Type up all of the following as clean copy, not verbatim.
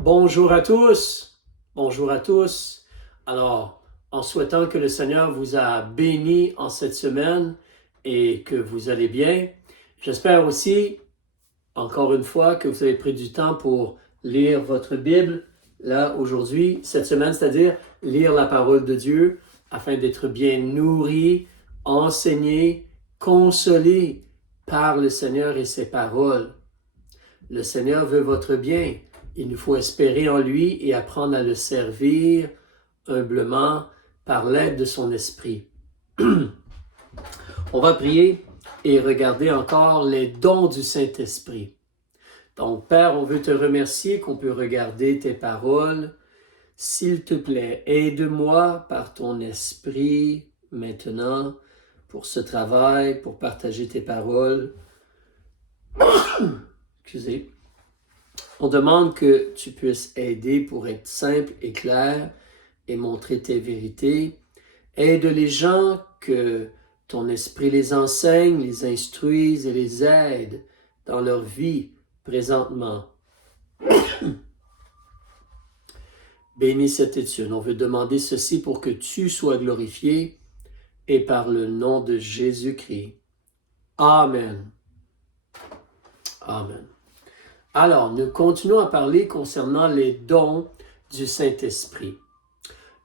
Bonjour à tous, bonjour à tous. Alors, en souhaitant que le Seigneur vous a béni en cette semaine et que vous allez bien, j'espère aussi, encore une fois, que vous avez pris du temps pour lire votre Bible, là, aujourd'hui, cette semaine, c'est-à-dire lire la parole de Dieu afin d'être bien nourri, enseigné, consolé par le Seigneur et ses paroles. Le Seigneur veut votre bien. Il nous faut espérer en lui et apprendre à le servir humblement par l'aide de son esprit. On va prier et regarder encore les dons du Saint-Esprit. Donc, Père, on veut te remercier qu'on peut regarder tes paroles. S'il te plaît, aide-moi par ton esprit maintenant pour ce travail, pour partager tes paroles. Excusez. On demande que tu puisses aider pour être simple et clair et montrer tes vérités. Aide les gens, que ton esprit les enseigne, les instruise et les aide dans leur vie présentement. Bénis cette étude. On veut demander ceci pour que tu sois glorifié et par le nom de Jésus-Christ. Amen. Amen. Alors, nous continuons à parler concernant les dons du Saint-Esprit.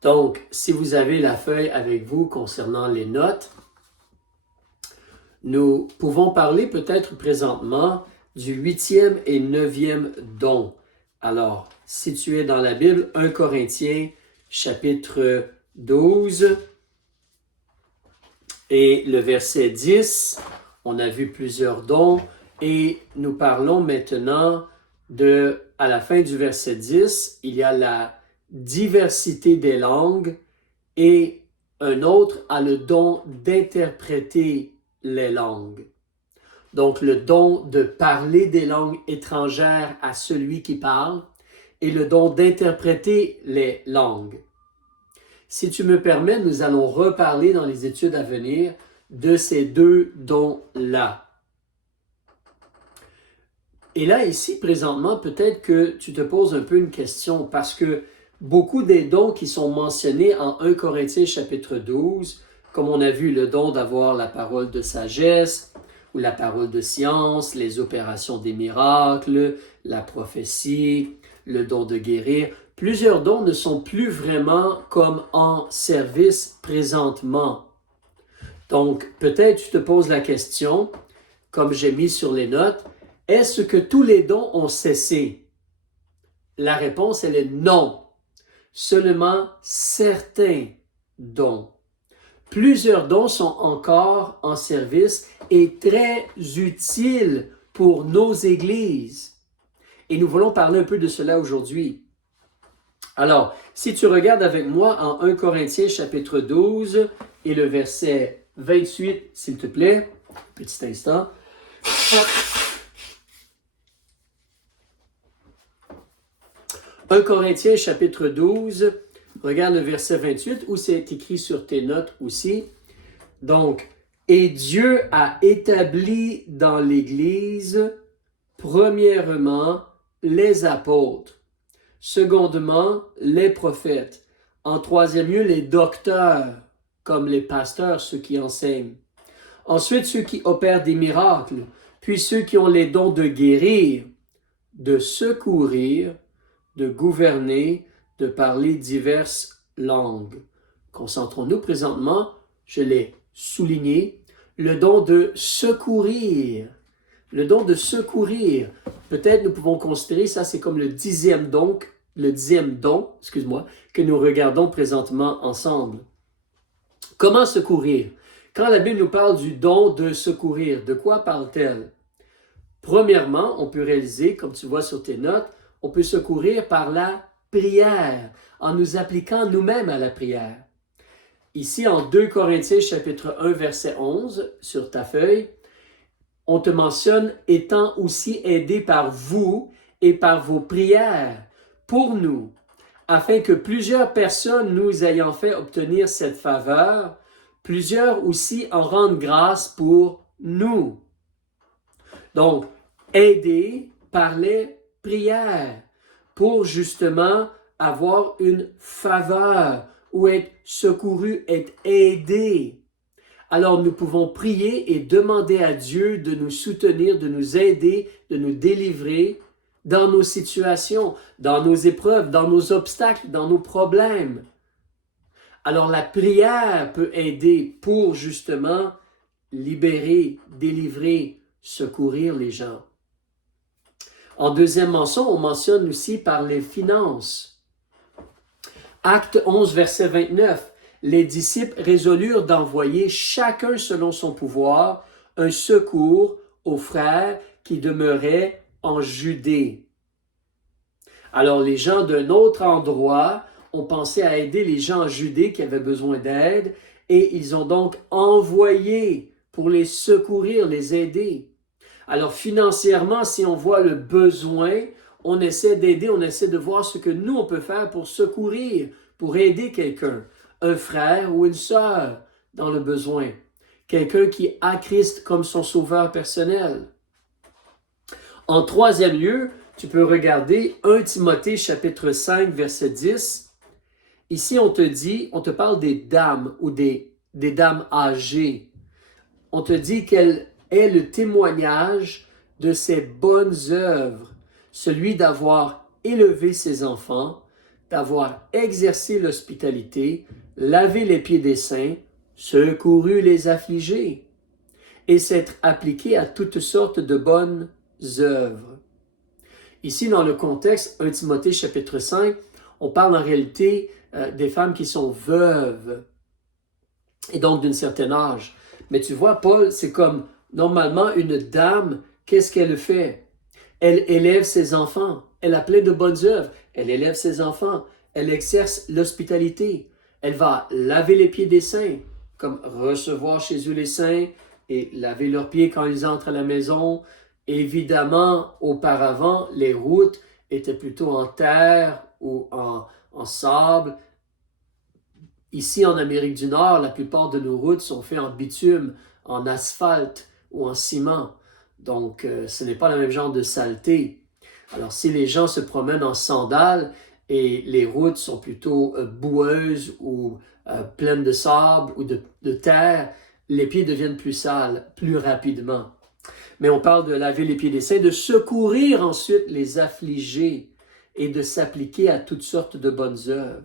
Donc, si vous avez la feuille avec vous concernant les notes, nous pouvons parler peut-être présentement du 8e et 9e don. Alors, situé dans la Bible, 1 Corinthiens, chapitre 12, et le verset 10, on a vu plusieurs dons, et nous parlons maintenant à la fin du verset 10, il y a la diversité des langues et un autre a le don d'interpréter les langues. Donc, le don de parler des langues étrangères à celui qui parle et le don d'interpréter les langues. Si tu me permets, nous allons reparler dans les études à venir de ces deux dons-là. Et là, ici, présentement, peut-être que tu te poses un peu une question parce que beaucoup des dons qui sont mentionnés en 1 Corinthiens chapitre 12, comme on a vu le don d'avoir la parole de sagesse ou la parole de science, les opérations des miracles, la prophétie, le don de guérir, plusieurs dons ne sont plus vraiment comme en service présentement. Donc, peut-être tu te poses la question, comme j'ai mis sur les notes, est-ce que tous les dons ont cessé? La réponse, elle est non. Seulement certains dons. Plusieurs dons sont encore en service et très utiles pour nos églises. Et nous voulons parler un peu de cela aujourd'hui. Alors, si tu regardes avec moi en 1 Corinthiens chapitre 12 et le verset 28, s'il te plaît, petit instant. 1 Corinthiens chapitre 12, regarde le verset 28 où c'est écrit sur tes notes aussi. Donc, et Dieu a établi dans l'Église, premièrement, les apôtres, secondement, les prophètes, en troisième lieu, les docteurs, comme les pasteurs, ceux qui enseignent. Ensuite, ceux qui opèrent des miracles, puis ceux qui ont les dons de guérir, de secourir, de gouverner, de parler diverses langues. Concentrons-nous présentement, je l'ai souligné, le don de secourir. Le don de secourir. Peut-être nous pouvons considérer ça, c'est comme le dixième don, que nous regardons présentement ensemble. Comment secourir? Quand la Bible nous parle du don de secourir, de quoi parle-t-elle? Premièrement, on peut réaliser, comme tu vois sur tes notes, on peut secourir par la prière, en nous appliquant nous-mêmes à la prière. Ici, en 2 Corinthiens chapitre 1, verset 11, sur ta feuille, on te mentionne étant aussi aidé par vous et par vos prières pour nous, afin que plusieurs personnes nous ayant fait obtenir cette faveur, plusieurs aussi en rendent grâce pour nous. Donc, aider par les prières. pour justement avoir une faveur ou être secouru, être aidé. Alors nous pouvons prier et demander à Dieu de nous soutenir, de nous aider, de nous délivrer dans nos situations, dans nos épreuves, dans nos obstacles, dans nos problèmes. Alors la prière peut aider pour justement libérer, délivrer, secourir les gens. En deuxième mention, on mentionne aussi par les finances. Acte 11, verset 29. Les disciples résolurent d'envoyer chacun selon son pouvoir un secours aux frères qui demeuraient en Judée. Alors les gens d'un autre endroit ont pensé à aider les gens en Judée qui avaient besoin d'aide et ils ont donc envoyé pour les secourir, les aider. Alors financièrement, si on voit le besoin, on essaie d'aider, on essaie de voir ce que nous on peut faire pour secourir, pour aider quelqu'un. Un frère ou une sœur dans le besoin, quelqu'un qui a Christ comme son sauveur personnel. En troisième lieu, tu peux regarder 1 Timothée chapitre 5 verset 10. Ici, on te parle des dames ou des dames âgées. On te dit qu'elle est le témoignage de ses bonnes œuvres, celui d'avoir élevé ses enfants, d'avoir exercé l'hospitalité, lavé les pieds des saints, secouru les affligés, et s'être appliqué à toutes sortes de bonnes œuvres. Ici, dans le contexte 1 Timothée chapitre 5, on parle en réalité des femmes qui sont veuves, et donc d'un certain âge. Mais tu vois, Paul, c'est comme normalement une dame, qu'est-ce qu'elle fait? Elle élève ses enfants, elle a plein de bonnes œuvres, elle élève ses enfants, elle exerce l'hospitalité, elle va laver les pieds des saints, comme recevoir chez eux les saints et laver leurs pieds quand ils entrent à la maison. Évidemment, auparavant, les routes étaient plutôt en terre ou en sable. Ici, en Amérique du Nord, la plupart de nos routes sont faites en bitume, en asphalte ou en ciment. Donc, ce n'est pas le même genre de saleté. Alors, si les gens se promènent en sandales et les routes sont plutôt boueuses ou pleines de sable ou de terre, les pieds deviennent plus sales plus rapidement. Mais on parle de laver les pieds des saints, de secourir ensuite les affligés et de s'appliquer à toutes sortes de bonnes œuvres.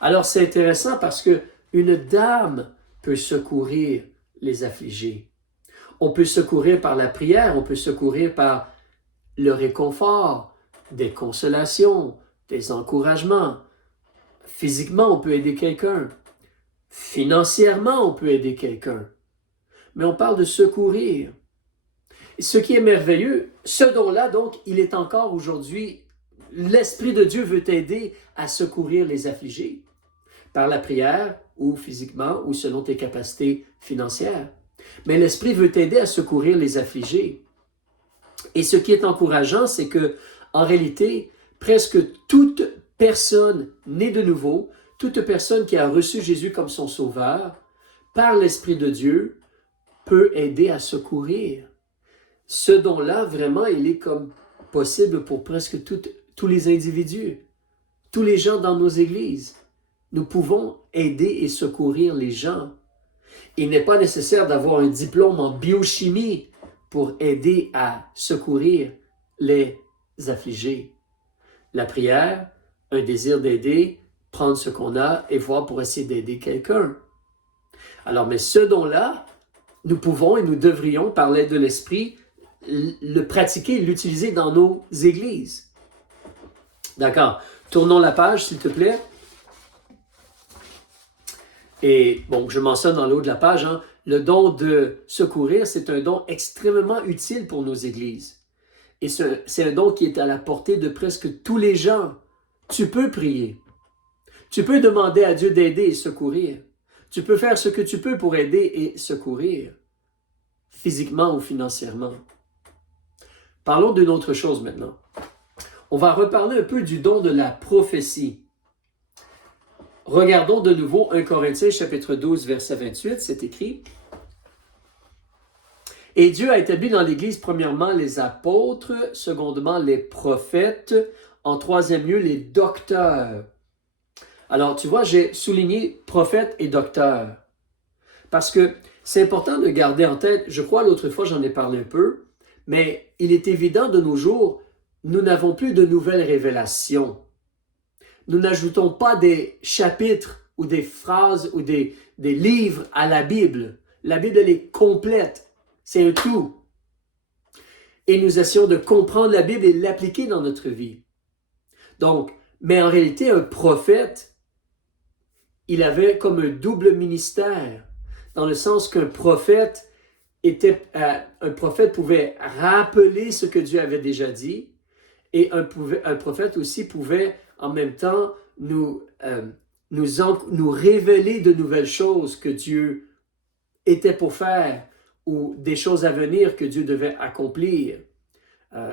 Alors c'est intéressant parce que une dame peut secourir les affligés. On peut secourir par la prière, on peut secourir par le réconfort, des consolations, des encouragements. Physiquement, on peut aider quelqu'un. Financièrement, on peut aider quelqu'un. Mais on parle de secourir. Ce qui est merveilleux, ce don-là, donc, il est encore aujourd'hui, l'Esprit de Dieu veut t'aider à secourir les affligés par la prière ou physiquement ou selon tes capacités financières. Mais l'Esprit veut t'aider à secourir les affligés. Et ce qui est encourageant, c'est que, en réalité, presque toute personne née de nouveau, toute personne qui a reçu Jésus comme son sauveur, par l'Esprit de Dieu, peut aider à secourir. Ce don-là, vraiment, il est comme possible pour presque tous les individus, tous les gens dans nos églises. Nous pouvons aider et secourir les gens. Il n'est pas nécessaire d'avoir un diplôme en biochimie pour aider à secourir les affligés. La prière, un désir d'aider, prendre ce qu'on a et voir pour essayer d'aider quelqu'un. Alors, mais ce don-là, nous pouvons et nous devrions, par l'aide de l'Esprit, le pratiquer, l'utiliser dans nos églises. D'accord. Tournons la page, s'il te plaît. Et bon, je mentionne dans le haut de la page, le don de secourir, c'est un don extrêmement utile pour nos églises. Et c'est un don qui est à la portée de presque tous les gens. Tu peux prier. Tu peux demander à Dieu d'aider et secourir. Tu peux faire ce que tu peux pour aider et secourir, physiquement ou financièrement. Parlons d'une autre chose maintenant. On va reparler un peu du don de la prophétie. Regardons de nouveau 1 Corinthiens chapitre 12, verset 28, c'est écrit. « Et Dieu a établi dans l'Église premièrement les apôtres, secondement les prophètes, En troisième lieu, les docteurs. Alors, tu vois, j'ai souligné prophète et docteur. Parce que c'est important de garder en tête, je crois l'autre fois j'en ai parlé un peu, mais il est évident de nos jours, nous n'avons plus de nouvelles révélations. Nous n'ajoutons pas des chapitres ou des phrases ou des livres à la Bible. La Bible, elle est complète. C'est un tout. Et nous essayons de comprendre la Bible et l'appliquer dans notre vie. Donc, mais en réalité, un prophète, il avait comme un double ministère, dans le sens qu'un prophète pouvait rappeler ce que Dieu avait déjà dit, et un prophète aussi pouvait en même temps nous révéler de nouvelles choses que Dieu était pour faire, ou des choses à venir que Dieu devait accomplir,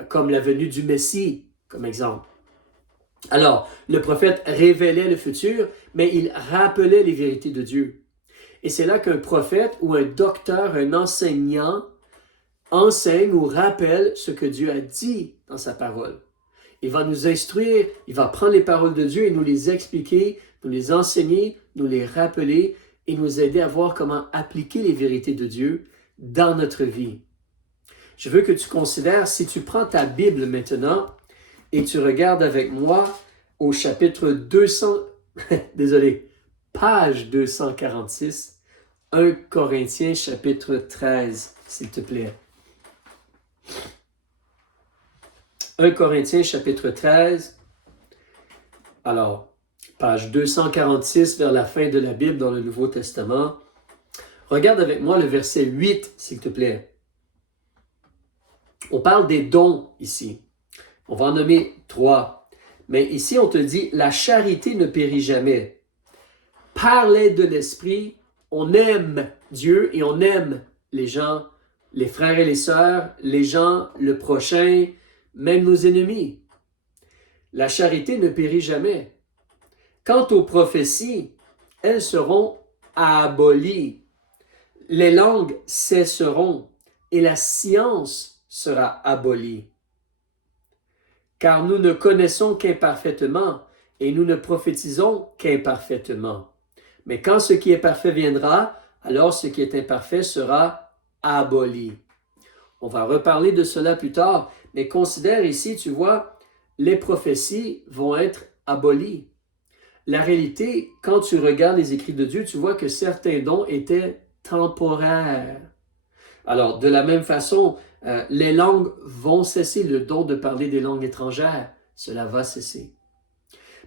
comme la venue du Messie, comme exemple. Alors, le prophète révélait le futur, mais il rappelait les vérités de Dieu. Et c'est là qu'un prophète ou un docteur, un enseignant, enseigne ou rappelle ce que Dieu a dit dans sa parole. Il va nous instruire, il va prendre les paroles de Dieu et nous les expliquer, nous les enseigner, nous les rappeler et nous aider à voir comment appliquer les vérités de Dieu dans notre vie. Je veux que tu considères, si tu prends ta Bible maintenant et tu regardes avec moi au chapitre 200, page 246, 1 Corinthiens chapitre 13, s'il te plaît. 1 Corinthiens chapitre 13, alors, page 246 vers la fin de la Bible dans le Nouveau Testament. Regarde avec moi le verset 8, s'il te plaît. On parle des dons ici. On va en nommer 3. Mais ici, on te dit, la charité ne périt jamais. Par l'aide de l'Esprit, on aime Dieu et on aime les gens, les frères et les sœurs, les gens, le prochain, même nos ennemis. La charité ne périt jamais. Quant aux prophéties, elles seront abolies. Les langues cesseront et la science sera abolie. Car nous ne connaissons qu'imparfaitement et nous ne prophétisons qu'imparfaitement. Mais quand ce qui est parfait viendra, alors ce qui est imparfait sera aboli. On va reparler de cela plus tard, mais considère ici, tu vois, les prophéties vont être abolies. La réalité, quand tu regardes les écrits de Dieu, tu vois que certains dons étaient temporaires. Alors, de la même façon, les langues vont cesser, le don de parler des langues étrangères, cela va cesser.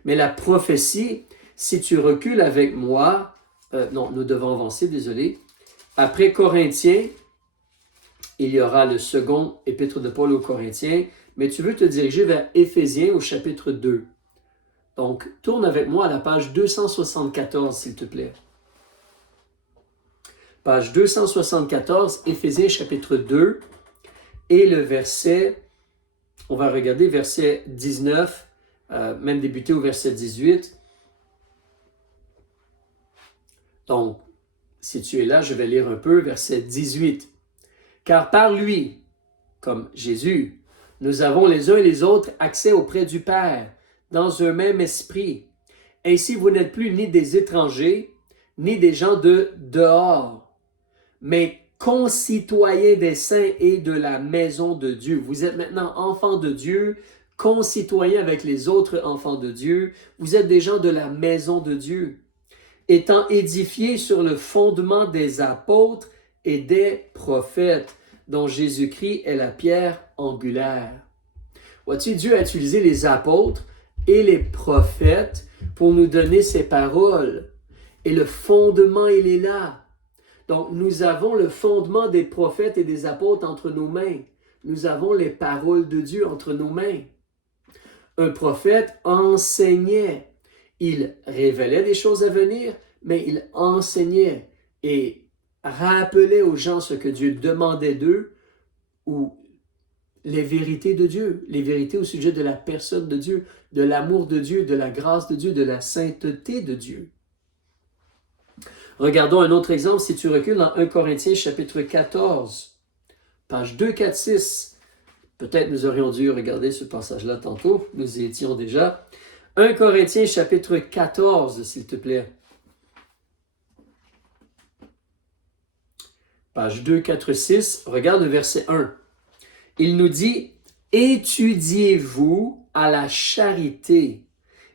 Mais la prophétie, si tu recules avec moi, non, nous devons avancer, désolé. Après Corinthiens, il y aura le second épître de Paul aux Corinthiens, mais tu veux te diriger vers Éphésiens au chapitre 2. Donc, tourne avec moi à la page 274, s'il te plaît. Page 274, Éphésiens chapitre 2, et le verset, on va regarder verset 19, même débuter au verset 18. Donc, si tu es là, je vais lire un peu, verset 18. Car par lui, comme Jésus, nous avons les uns et les autres accès auprès du Père, dans un même esprit. Ainsi, vous n'êtes plus ni des étrangers, ni des gens de dehors, mais concitoyens des saints et de la maison de Dieu. Vous êtes maintenant enfants de Dieu, concitoyens avec les autres enfants de Dieu. Vous êtes des gens de la maison de Dieu, étant édifiés sur le fondement des apôtres et des prophètes, dont Jésus-Christ est la pierre angulaire. Vois-tu, Dieu a utilisé les apôtres et les prophètes pour nous donner ses paroles. Et le fondement, il est là. Donc, nous avons le fondement des prophètes et des apôtres entre nos mains. Nous avons les paroles de Dieu entre nos mains. Un prophète enseignait. Il révélait des choses à venir, mais il enseignait et rappelait aux gens ce que Dieu demandait d'eux ou les vérités de Dieu, les vérités au sujet de la personne de Dieu, de l'amour de Dieu, de la grâce de Dieu, de la sainteté de Dieu. Regardons un autre exemple, si tu recules dans 1 Corinthiens chapitre 14, page 246, Peut-être nous aurions dû regarder ce passage-là tantôt, nous y étions déjà. 1 Corinthiens chapitre 14, s'il te plaît. Page 2, 4, 6, regarde le verset 1. Il nous dit, « Étudiez-vous à la charité,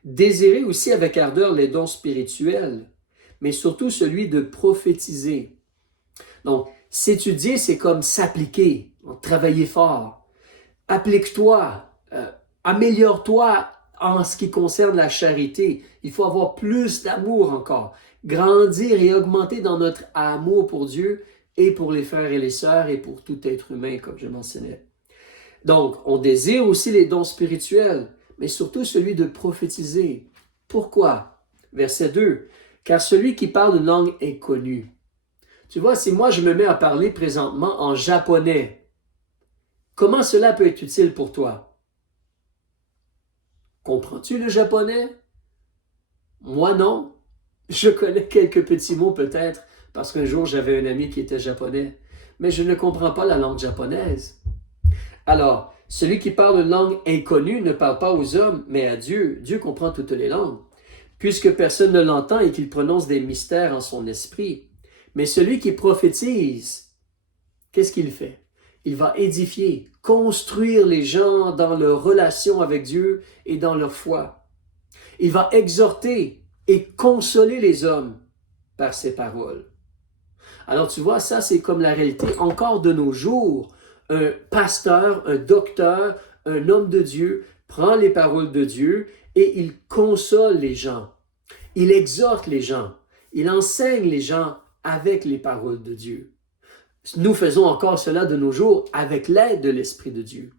désirez aussi avec ardeur les dons spirituels, mais surtout celui de prophétiser. » Donc, s'étudier, c'est comme s'appliquer, travailler fort. Applique-toi, améliore-toi en ce qui concerne la charité. Il faut avoir plus d'amour encore, grandir et augmenter dans notre amour pour Dieu et pour les frères et les sœurs et pour tout être humain, comme je mentionnais. Donc, on désire aussi les dons spirituels, mais surtout celui de prophétiser. Pourquoi? Verset 2. « Car celui qui parle une langue inconnue. » Tu vois, si moi je me mets à parler présentement en japonais, comment cela peut être utile pour toi? Comprends-tu le japonais? Moi non. Je connais quelques petits mots peut-être, parce qu'un jour j'avais un ami qui était japonais, mais je ne comprends pas la langue japonaise. Alors, celui qui parle une langue inconnue ne parle pas aux hommes, mais à Dieu. Dieu comprend toutes les langues, puisque personne ne l'entend et qu'il prononce des mystères en son esprit. Mais celui qui prophétise, qu'est-ce qu'il fait? Il va édifier, construire les gens dans leur relation avec Dieu et dans leur foi. Il va exhorter et consoler les hommes par ses paroles. Alors tu vois, ça c'est comme la réalité encore de nos jours. Un pasteur, un docteur, un homme de Dieu prend les paroles de Dieu et il console les gens. Il exhorte les gens. Il enseigne les gens avec les paroles de Dieu. Nous faisons encore cela de nos jours avec l'aide de l'Esprit de Dieu.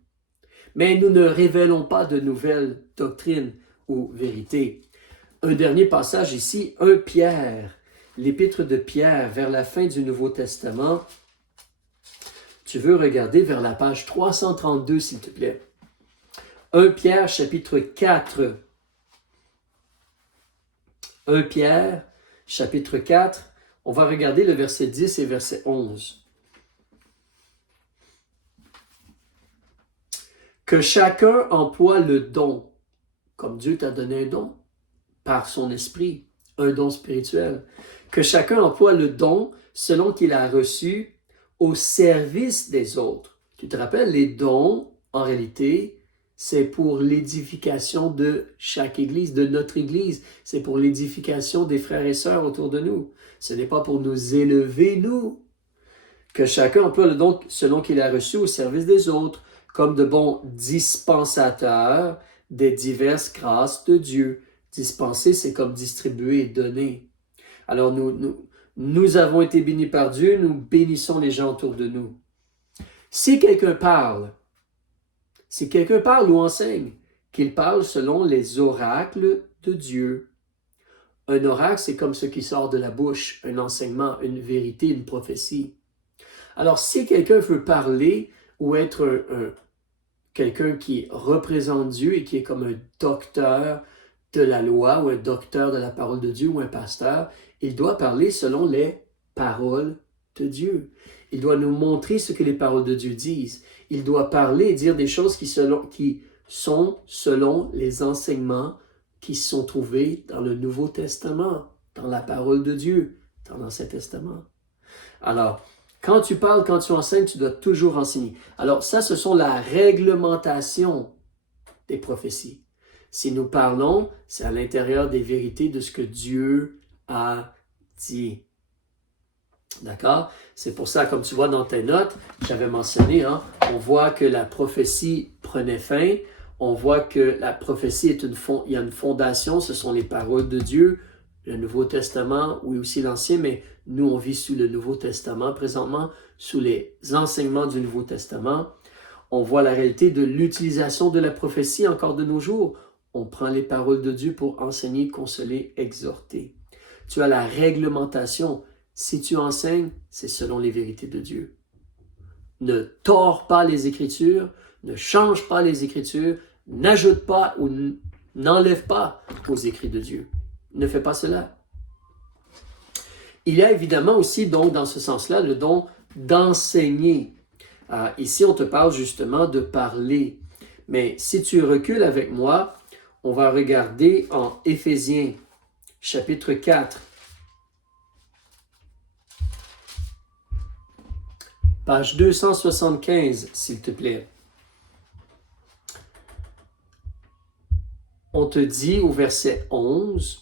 Mais nous ne révélons pas de nouvelles doctrines ou vérités. Un dernier passage ici, 1 Pierre, l'épître de Pierre vers la fin du Nouveau Testament. Tu veux regarder vers la page 332, s'il te plaît. 1 Pierre, chapitre 4. 1 Pierre, chapitre 4. On va regarder le verset 10 et verset 11. Que chacun emploie le don, comme Dieu t'a donné un don, par son esprit, un don spirituel. Que chacun emploie le don selon qu'il a reçu au service des autres. Tu te rappelles, les dons, en réalité, c'est pour l'édification de chaque Église, de notre Église. C'est pour l'édification des frères et sœurs autour de nous. Ce n'est pas pour nous élever, nous. Que chacun emploie le don selon qu'il a reçu au service des autres, comme de bons dispensateurs des diverses grâces de Dieu. Dispenser, c'est comme distribuer et donner. Alors, nous avons été bénis par Dieu, nous bénissons les gens autour de nous. Si quelqu'un parle ou enseigne, qu'il parle selon les oracles de Dieu. Un oracle, c'est comme ce qui sort de la bouche, un enseignement, une vérité, une prophétie. Alors, si quelqu'un veut parler ou être quelqu'un qui représente Dieu et qui est comme un docteur de la loi ou un docteur de la parole de Dieu ou un pasteur, il doit parler selon les paroles de Dieu. Il doit nous montrer ce que les paroles de Dieu disent. Il doit parler et dire des choses qui sont selon les enseignements qui sont trouvés dans le Nouveau Testament, dans la parole de Dieu, dans l'Ancien Testament. Alors, quand tu parles, quand tu enseignes, tu dois toujours enseigner. Alors, ça, ce sont la réglementation des prophéties. Si nous parlons, c'est à l'intérieur des vérités de ce que Dieu a dit. D'accord? C'est pour ça, comme tu vois dans tes notes, j'avais mentionné, on voit que la prophétie prenait fin, on voit que la prophétie il y a une fondation, ce sont les paroles de Dieu, le Nouveau Testament, oui aussi l'Ancien, mais nous on vit sous le Nouveau Testament présentement, sous les enseignements du Nouveau Testament. On voit la réalité de l'utilisation de la prophétie encore de nos jours. On prend les paroles de Dieu pour enseigner, consoler, exhorter. Tu as la réglementation. Si tu enseignes, c'est selon les vérités de Dieu. Ne tords pas les Écritures, ne change pas les Écritures, n'ajoute pas ou n'enlève pas aux écrits de Dieu. Ne fais pas cela. Il y a évidemment aussi, donc, dans ce sens-là, le don d'enseigner. Ici, on te parle justement de parler. Mais si tu recules avec moi, on va regarder en Éphésiens, chapitre 4. Page 275, s'il te plaît. On te dit au verset 11,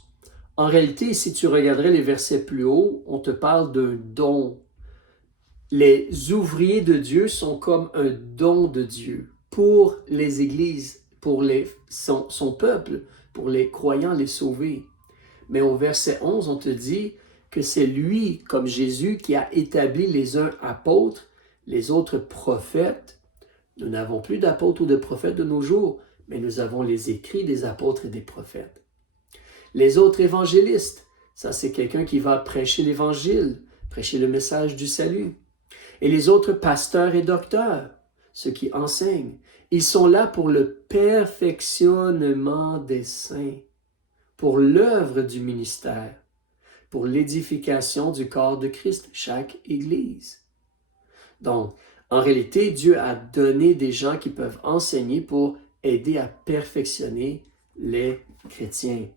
en réalité, si tu regarderais les versets plus haut, on te parle d'un don. Les ouvriers de Dieu sont comme un don de Dieu pour les églises, pour son peuple, pour les croyants, les sauvés. Mais au verset 11, on te dit que c'est lui, comme Jésus, qui a établi les uns apôtres, les autres prophètes. Nous n'avons plus d'apôtres ou de prophètes de nos jours, mais nous avons les écrits des apôtres et des prophètes. Les autres évangélistes, ça c'est quelqu'un qui va prêcher l'évangile, prêcher le message du salut. Et les autres pasteurs et docteurs, ceux qui enseignent, ils sont là pour le perfectionnement des saints, pour l'œuvre du ministère, pour l'édification du corps de Christ, chaque Église. Donc, en réalité, Dieu a donné des gens qui peuvent enseigner pour aider à perfectionner les chrétiens.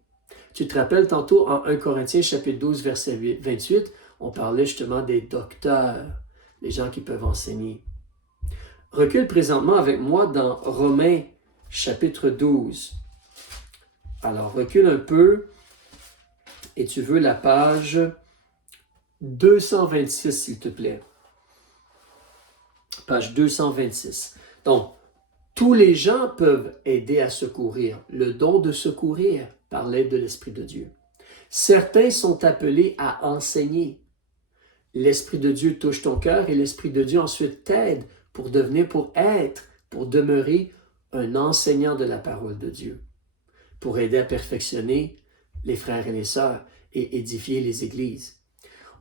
Tu te rappelles tantôt en 1 Corinthiens chapitre 12, verset 28, on parlait justement des docteurs, les gens qui peuvent enseigner. Recule présentement avec moi dans Romains chapitre 12. Alors, recule un peu et tu veux la page 226, s'il te plaît. Page 226. Donc, tous les gens peuvent aider à secourir, le don de secourir par l'aide de l'Esprit de Dieu. Certains sont appelés à enseigner. L'Esprit de Dieu touche ton cœur et l'Esprit de Dieu ensuite t'aide pour demeurer un enseignant de la parole de Dieu, pour aider à perfectionner les frères et les sœurs et édifier les églises.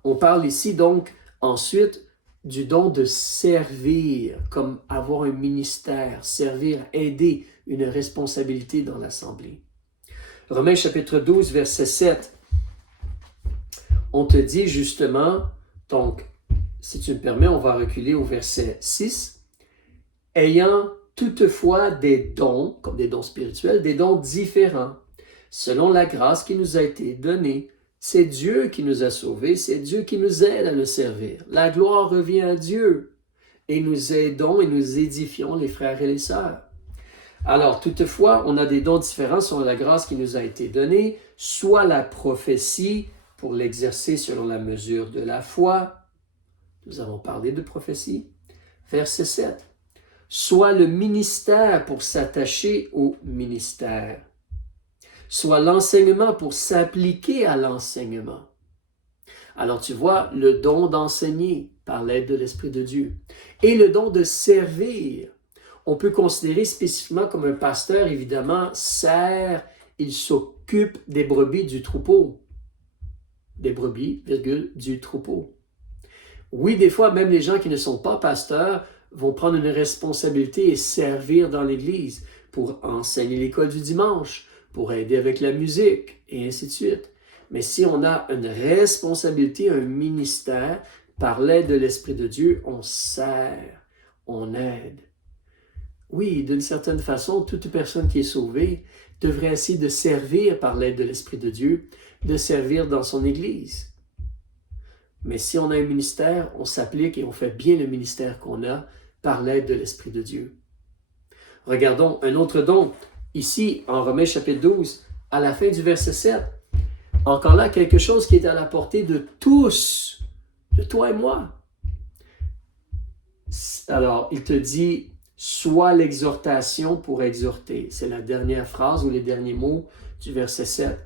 On parle ici donc ensuite du don de servir, comme avoir un ministère, servir, aider, une responsabilité dans l'assemblée. Romains chapitre 12, verset 7, on te dit justement, donc, si tu me permets, on va reculer au verset 6, ayant toutefois des dons, comme des dons spirituels, des dons différents, selon la grâce qui nous a été donnée. C'est Dieu qui nous a sauvés, c'est Dieu qui nous aide à le servir. La gloire revient à Dieu et nous aidons et nous édifions les frères et les sœurs. Alors, toutefois, on a des dons différents selon la grâce qui nous a été donnée, soit la prophétie pour l'exercer selon la mesure de la foi. Nous avons parlé de prophétie. Verset 7. Soit le ministère pour s'attacher au ministère. Soit l'enseignement pour s'appliquer à l'enseignement. Alors tu vois, le don d'enseigner par l'aide de l'Esprit de Dieu et le don de servir. On peut considérer spécifiquement comme un pasteur, évidemment, sert, il s'occupe des brebis du troupeau. Des brebis, du troupeau. Oui, des fois, même les gens qui ne sont pas pasteurs vont prendre une responsabilité et servir dans l'Église pour enseigner l'école du dimanche, pour aider avec la musique, et ainsi de suite. Mais si on a une responsabilité, un ministère, par l'aide de l'Esprit de Dieu, on sert, on aide. Oui, d'une certaine façon, toute personne qui est sauvée devrait essayer de servir par l'aide de l'Esprit de Dieu, de servir dans son Église. Mais si on a un ministère, on s'applique et on fait bien le ministère qu'on a par l'aide de l'Esprit de Dieu. Regardons un autre don. Ici, en Romains chapitre 12, à la fin du verset 7, encore là, quelque chose qui est à la portée de tous, de toi et moi. Alors, il te dit, soit l'exhortation pour exhorter. C'est la dernière phrase ou les derniers mots du verset 7.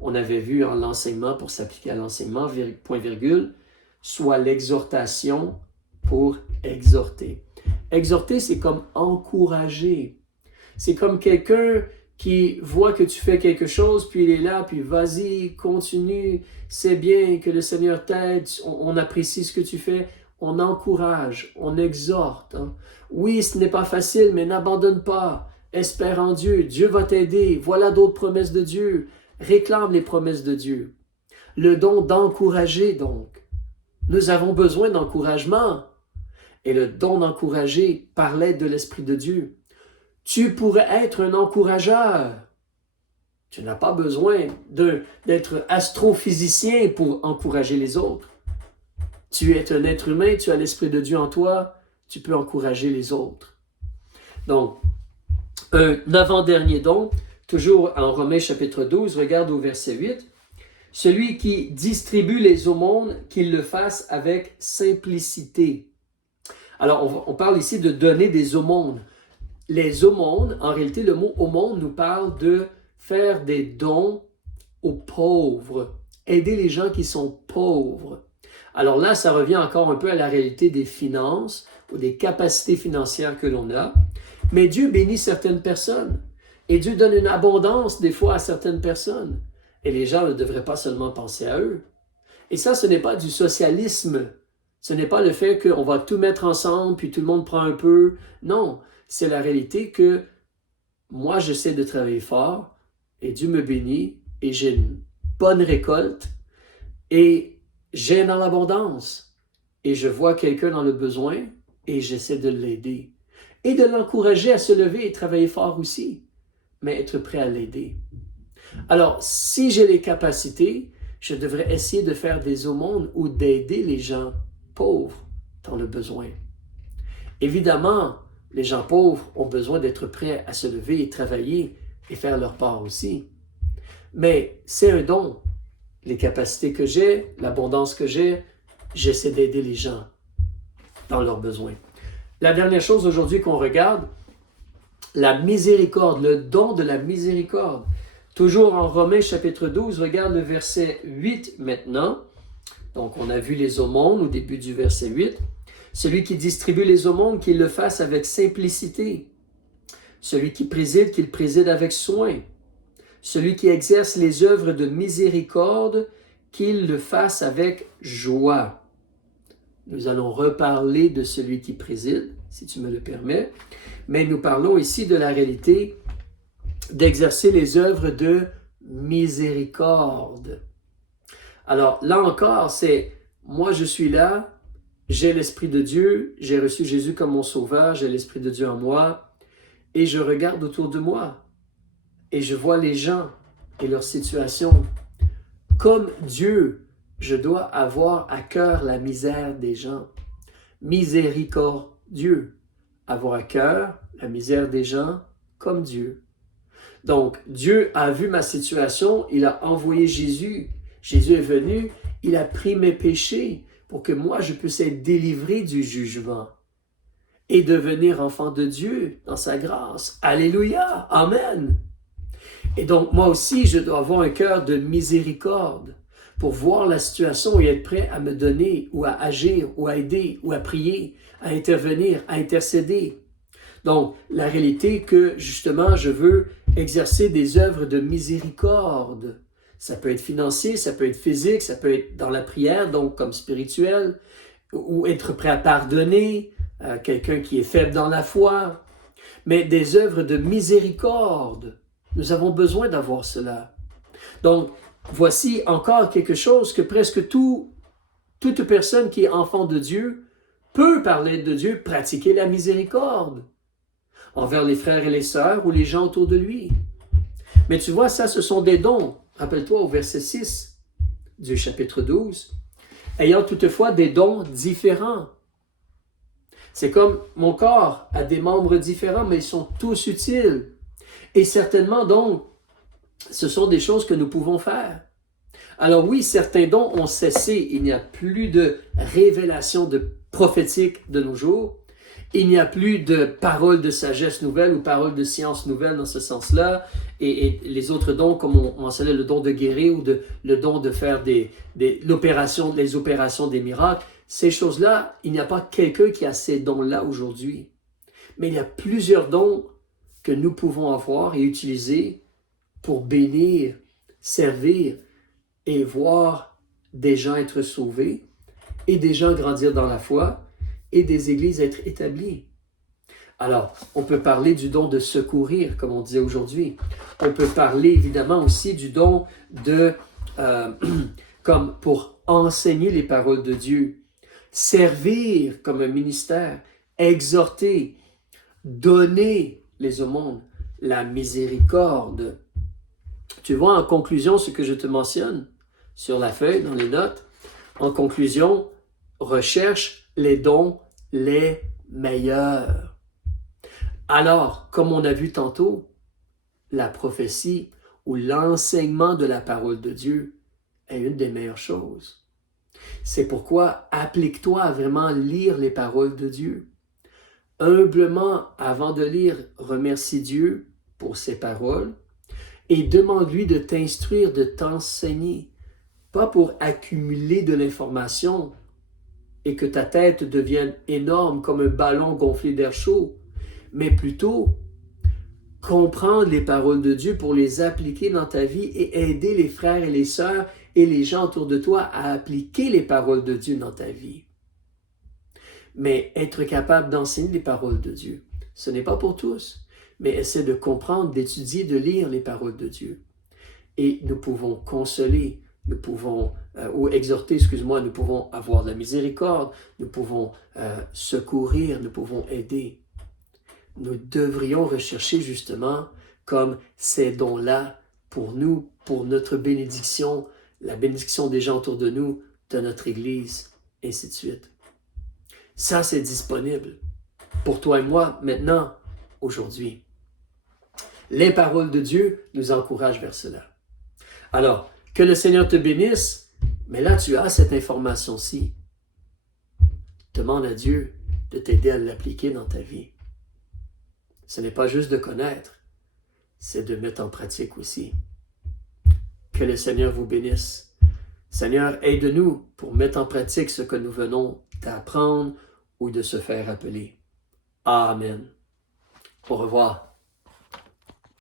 On avait vu en l'enseignement pour s'appliquer à l'enseignement, point virgule, soit l'exhortation pour exhorter. Exhorter, c'est comme encourager. C'est comme quelqu'un qui voit que tu fais quelque chose, puis il est là, puis vas-y, continue, c'est bien que le Seigneur t'aide, on apprécie ce que tu fais, on encourage, on exhorte. Hein. Oui, ce n'est pas facile, mais n'abandonne pas, espère en Dieu, Dieu va t'aider, voilà d'autres promesses de Dieu, réclame les promesses de Dieu. Le don d'encourager donc. Nous avons besoin d'encouragement. et le don d'encourager par l'aide de l'Esprit de Dieu. Tu pourrais être un encourageur. Tu n'as pas besoin d'être astrophysicien pour encourager les autres. Tu es un être humain, tu as l'Esprit de Dieu en toi, tu peux encourager les autres. Donc, un avant-dernier don, toujours en Romains chapitre 12, regarde au verset 8. Celui qui distribue les aumônes, qu'il le fasse avec simplicité. Alors, on parle ici de donner des aumônes. Les aumônes, en réalité, le mot aumône nous parle de faire des dons aux pauvres, aider les gens qui sont pauvres. Alors là, ça revient encore un peu à la réalité des finances ou des capacités financières que l'on a. Mais Dieu bénit certaines personnes et Dieu donne une abondance des fois à certaines personnes. Et les gens ne devraient pas seulement penser à eux. Et ça, ce n'est pas du socialisme. Ce n'est pas le fait qu'on va tout mettre ensemble, puis tout le monde prend un peu. Non, c'est la réalité que moi, j'essaie de travailler fort, et Dieu me bénit, et j'ai une bonne récolte, et j'ai dans l'abondance. Et je vois quelqu'un dans le besoin, et j'essaie de l'aider. Et de l'encourager à se lever et travailler fort aussi, mais être prêt à l'aider. Alors, si j'ai les capacités, je devrais essayer de faire des aumônes ou d'aider les gens pauvres dans le besoin. Évidemment, les gens pauvres ont besoin d'être prêts à se lever et travailler et faire leur part aussi. Mais c'est un don. Les capacités que j'ai, l'abondance que j'ai, j'essaie d'aider les gens dans leurs besoins. La dernière chose aujourd'hui qu'on regarde, la miséricorde, le don de la miséricorde. Toujours en Romains chapitre 12, regarde le verset 8 maintenant. Donc on a vu les aumônes au début du verset 8. Celui qui distribue les aumônes, qu'il le fasse avec simplicité. Celui qui préside, qu'il préside avec soin. Celui qui exerce les œuvres de miséricorde, qu'il le fasse avec joie. Nous allons reparler de celui qui préside, si tu me le permets. Mais nous parlons ici de la réalité d'exercer les œuvres de miséricorde. Alors là encore, c'est moi je suis là, j'ai l'Esprit de Dieu, j'ai reçu Jésus comme mon sauveur, j'ai l'Esprit de Dieu en moi, et je regarde autour de moi, et je vois les gens et leur situation. Comme Dieu, je dois avoir à cœur la misère des gens. Miséricordieux, avoir à cœur la misère des gens comme Dieu. Donc, Dieu a vu ma situation, il a envoyé Jésus. Jésus est venu, il a pris mes péchés pour que moi, je puisse être délivré du jugement et devenir enfant de Dieu dans sa grâce. Alléluia! Amen! Et donc, moi aussi, je dois avoir un cœur de miséricorde pour voir la situation et être prêt à me donner ou à agir ou à aider ou à prier, à intervenir, à intercéder. Donc, la réalité que, justement, je veux exercer des œuvres de miséricorde. Ça peut être financier, ça peut être physique, ça peut être dans la prière, donc comme spirituel, ou être prêt à pardonner quelqu'un qui est faible dans la foi. Mais des œuvres de miséricorde, nous avons besoin d'avoir cela. Donc, voici encore quelque chose que presque toute personne qui est enfant de Dieu peut, par l'aide de Dieu, pratiquer la miséricorde envers les frères et les sœurs ou les gens autour de lui. Mais tu vois, ça, ce sont des dons. Rappelle-toi au verset 6 du chapitre 12. Ayant toutefois des dons différents. C'est comme mon corps a des membres différents, mais ils sont tous utiles. Et certainement, donc, ce sont des choses que nous pouvons faire. Alors oui, certains dons ont cessé. Il n'y a plus de révélation de prophétique de nos jours. Il n'y a plus de paroles de sagesse nouvelle ou paroles de science nouvelle dans ce sens-là. Et les autres dons, comme on mentionnait, le don de guérir ou le don de faire les opérations des miracles, ces choses-là, il n'y a pas quelqu'un qui a ces dons-là aujourd'hui. Mais il y a plusieurs dons que nous pouvons avoir et utiliser pour bénir, servir et voir des gens être sauvés et des gens grandir dans la foi et des églises être établies. Alors, on peut parler du don de secourir, comme on disait aujourd'hui. On peut parler évidemment aussi du don de, comme pour enseigner les paroles de Dieu. servir comme un ministère, exhorter, donner les aumônes, la miséricorde. Tu vois, en conclusion, ce que je te mentionne sur la feuille, dans les notes, en conclusion, recherche les dons les meilleurs. Alors, comme on a vu tantôt, la prophétie ou l'enseignement de la parole de Dieu est une des meilleures choses. C'est pourquoi applique-toi à vraiment lire les paroles de Dieu. Humblement, avant de lire, remercie Dieu pour ses paroles et demande-lui de t'instruire, de t'enseigner, pas pour accumuler de l'information et que ta tête devienne énorme comme un ballon gonflé d'air chaud, mais plutôt comprendre les paroles de Dieu pour les appliquer dans ta vie et aider les frères et les sœurs et les gens autour de toi à appliquer les paroles de Dieu dans ta vie. Mais être capable d'enseigner les paroles de Dieu, ce n'est pas pour tous, mais essaie de comprendre, d'étudier, de lire les paroles de Dieu. Et nous pouvons consoler, nous pouvons, ou exhorter, excuse-moi, nous pouvons avoir de la miséricorde, nous pouvons secourir, nous pouvons aider. Nous devrions rechercher justement comme ces dons-là pour nous, pour notre bénédiction, la bénédiction des gens autour de nous, de notre Église, ainsi de suite. Ça, c'est disponible pour toi et moi maintenant, aujourd'hui. Les paroles de Dieu nous encouragent vers cela. Alors, que le Seigneur te bénisse, mais là, tu as cette information-ci. Demande à Dieu de t'aider à l'appliquer dans ta vie. Ce n'est pas juste de connaître, c'est de mettre en pratique aussi. Que le Seigneur vous bénisse. Seigneur, aide-nous pour mettre en pratique ce que nous venons d'apprendre ou de se faire appeler. Amen. Au revoir.